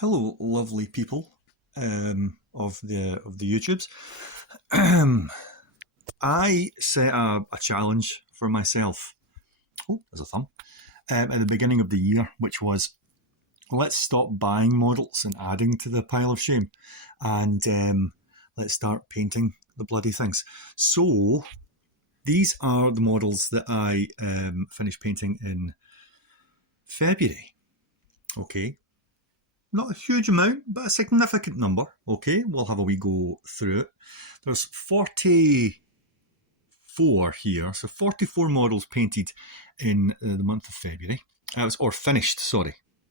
Hello, lovely people of the YouTubes. I set a challenge for myself. Oh, there's a thumb. At the beginning of the year, which was let's stop buying models and adding to the pile of shame, and let's start painting the bloody things. So these are the models that I finished painting in February. Okay. Not a huge amount, but a significant number. Okay, we'll have a wee go through it. There's 44 here, so 44 models painted in the month of February.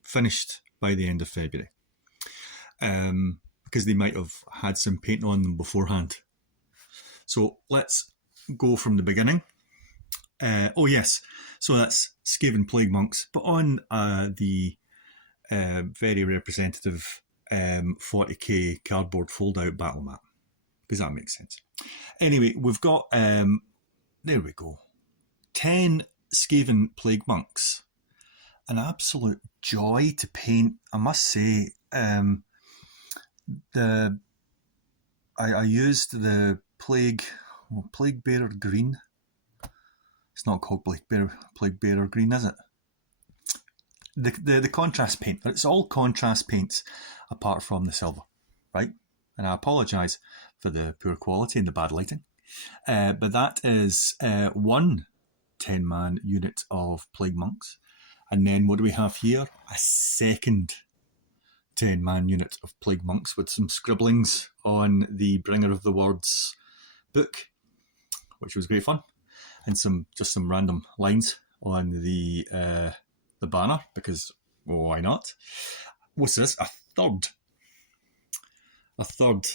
Finished by the end of February. Because they might have had some paint on them beforehand. So let's go from the beginning. Oh yes, so that's Skaven Plague Monks, but on the very representative 40k cardboard fold-out battle map, because that makes sense. Anyway, we've got, there we go, 10 Skaven Plague Monks. An absolute joy to paint, I must say. I used the Plague Bearer Green. It's not called Plague Bearer Green, is it? The contrast paint, but it's all contrast paints apart from the silver, right? And I apologise for the poor quality and the bad lighting. But that is one 10-man unit of Plague Monks. And then what do we have here? A second 10-man unit of Plague Monks with some scribblings on the Bringer of the Words book, which was great fun. And just some random lines on the banner, because why not? What's this? A third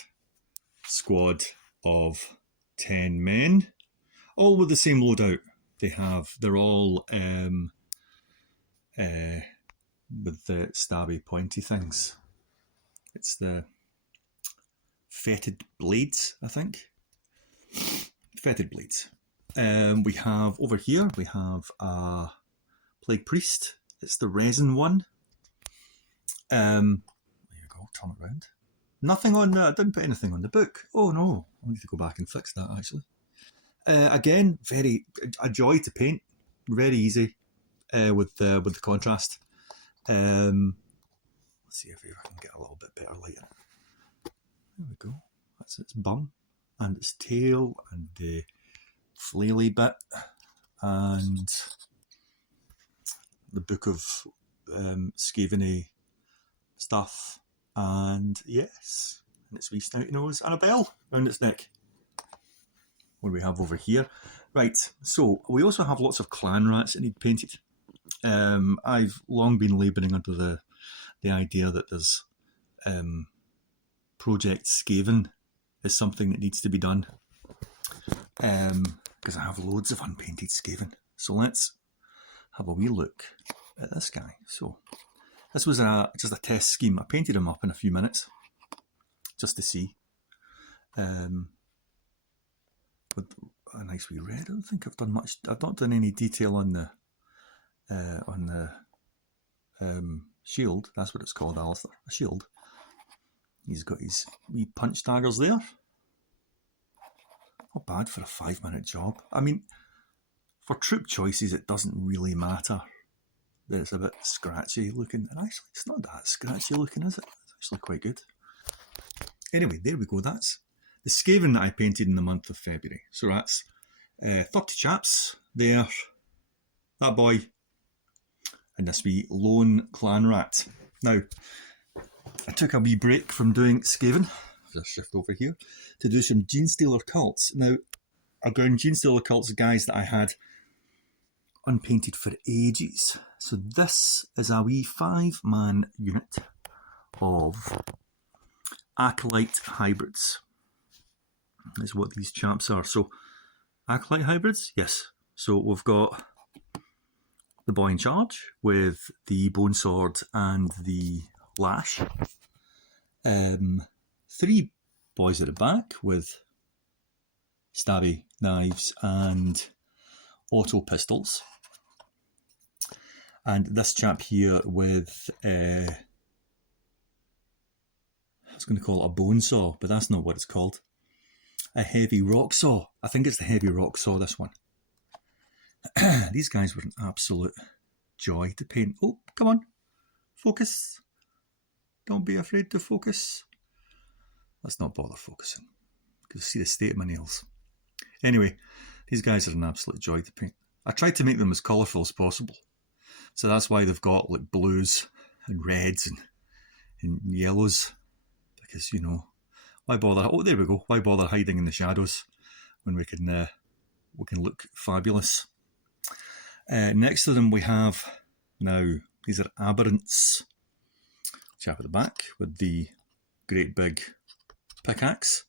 squad of 10 men, all with the same loadout. They're all with the stabby pointy things. It's the fetid blades, I think. Fetid blades. We have over here, we have a Plague Priest. It's the resin one. There you go, turn it around. Nothing on I didn't put anything on the book. Oh no, I need to go back and fix that actually. Again, a joy to paint. Very easy with the contrast. Let's see if I can get a little bit better light. There we go. That's its bum and its tail and the flaily bit and the book of Skaven stuff, and yes, and its wee snouty nose and a bell around its neck. What do we have over here? Right, so we also have lots of clan rats that need painted. I've long been labouring under the idea that there's Project Skaven is something that needs to be done, because I have loads of unpainted Skaven. So let's have a wee look at this guy. So this was just a test scheme. I painted him up in a few minutes just to see. With a nice wee red. I don't think I've done much. I've not done any detail on the shield. That's what it's called, Alistair. A shield. He's got his wee punch daggers there. Not bad for a 5-minute job. I mean, for troop choices, it doesn't really matter that it's a bit scratchy looking. And actually, it's not that scratchy looking, is it? It's actually quite good. Anyway, there we go. That's the Skaven that I painted in the month of February. So that's 30 chaps there. That boy. And this wee lone clan rat. Now, I took a wee break from doing Skaven. Just shift over here to do some Genestealer cults. Now, I've got Genestealer cults guys that I had unpainted for ages. So this is a wee 5-man unit of Acolyte hybrids. Is what these chaps are. So, Acolyte hybrids? Yes. So we've got the boy in charge with the bone sword and the lash. 3 boys at the back with stabby knives and auto pistols. And this chap here with was going to call it a bone saw, but that's not what it's called. A heavy rock saw. I think it's the heavy rock saw, this one. These guys were an absolute joy to paint. Oh, come on. Focus. Don't be afraid to focus. Let's not bother focusing. You can see the state of my nails. Anyway, these guys are an absolute joy to paint. I tried to make them as colourful as possible. So that's why they've got like blues and reds and yellows. Because, you know, why bother? Oh, there we go. Why bother hiding in the shadows when we can look fabulous? Next to them we have, now, these are aberrants. Chap at the back with the great big pickaxe.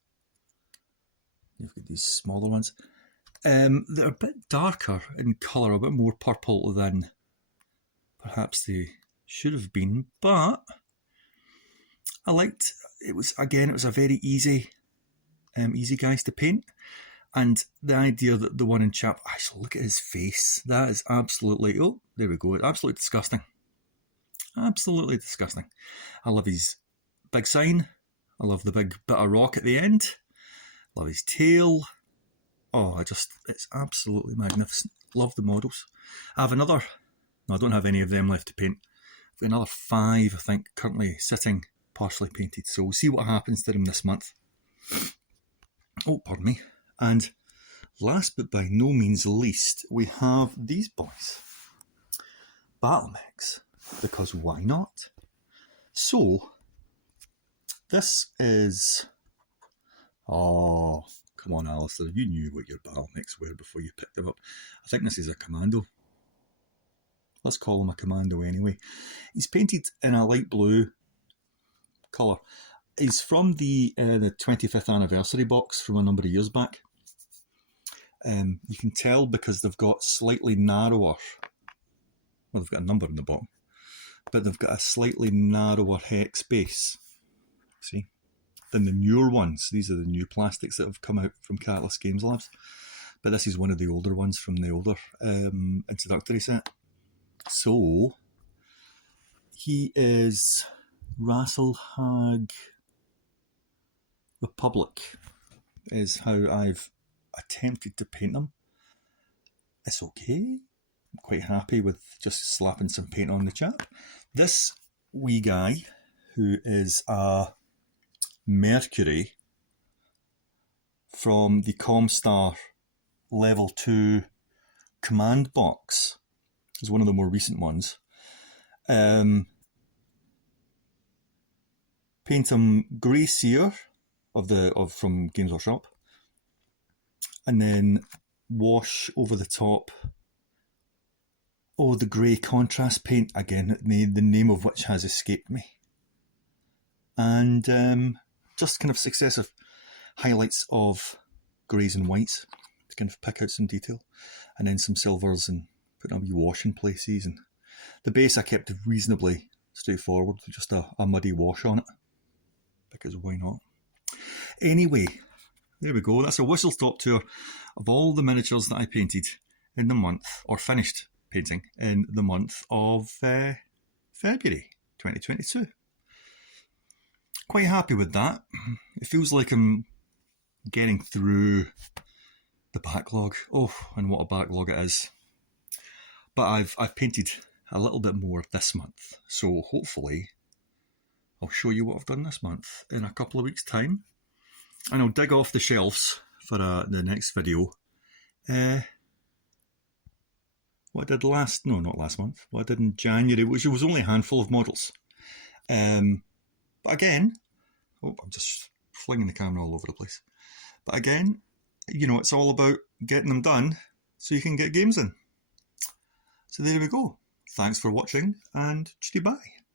You've got these smaller ones. They're a bit darker in colour, a bit more purple than perhaps they should have been, but I liked it. Was a very easy guys to paint, and the idea that the one in chap, actually look at his face. That is absolutely, oh, there we go, absolutely disgusting. Absolutely disgusting. I love his big sign. I love the big bit of rock at the end. Love his tail. Oh, it's absolutely magnificent. Love the models. I have another, no, I don't have any of them left to paint. I've got another 5, I think, currently sitting, partially painted. So we'll see what happens to them this month. Oh, pardon me. And last but by no means least, we have these boys. Battletech, because why not? So, this is... Oh, come on, Alistair. You knew what your Battletech were before you picked them up. I think this is a commando. Let's call him a commando anyway. He's painted in a light blue colour. He's from the 25th anniversary box from a number of years back. You can tell because they've got slightly narrower, well, they've got a number in the bottom, but they've got a slightly narrower hex base, see, than the newer ones. These are the new plastics that have come out from Catalyst Games Labs, but this is one of the older ones from the older introductory set. So, he is Rasselhag Republic, is how I've attempted to paint them. It's okay. I'm quite happy with just slapping some paint on the chap. This wee guy, who is a Mercury from the Comstar Level 2 command box, is one of the more recent ones. Paint him grey sear from Games Workshop, and then wash over the top. Oh, the grey contrast paint again, the name of which has escaped me. And just kind of successive highlights of greys and whites to kind of pick out some detail, and then some silvers and put a wee wash in places. And the base I kept reasonably straightforward, with just a muddy wash on it, because why not? Anyway, there we go. That's a whistle-stop tour of all the miniatures that I painted in the month, or finished painting in the month of February 2022. Quite happy with that. It feels like I'm getting through the backlog. Oh, and what a backlog it is. But I've painted a little bit more this month, so hopefully I'll show you what I've done this month in a couple of weeks' time, and I'll dig off the shelves for the next video. What I did not last month, what I did in January, which was only a handful of models. But again, oh, I'm just flinging the camera all over the place. But again, you know, it's all about getting them done so you can get games in. So there we go. Thanks for watching, and goodbye.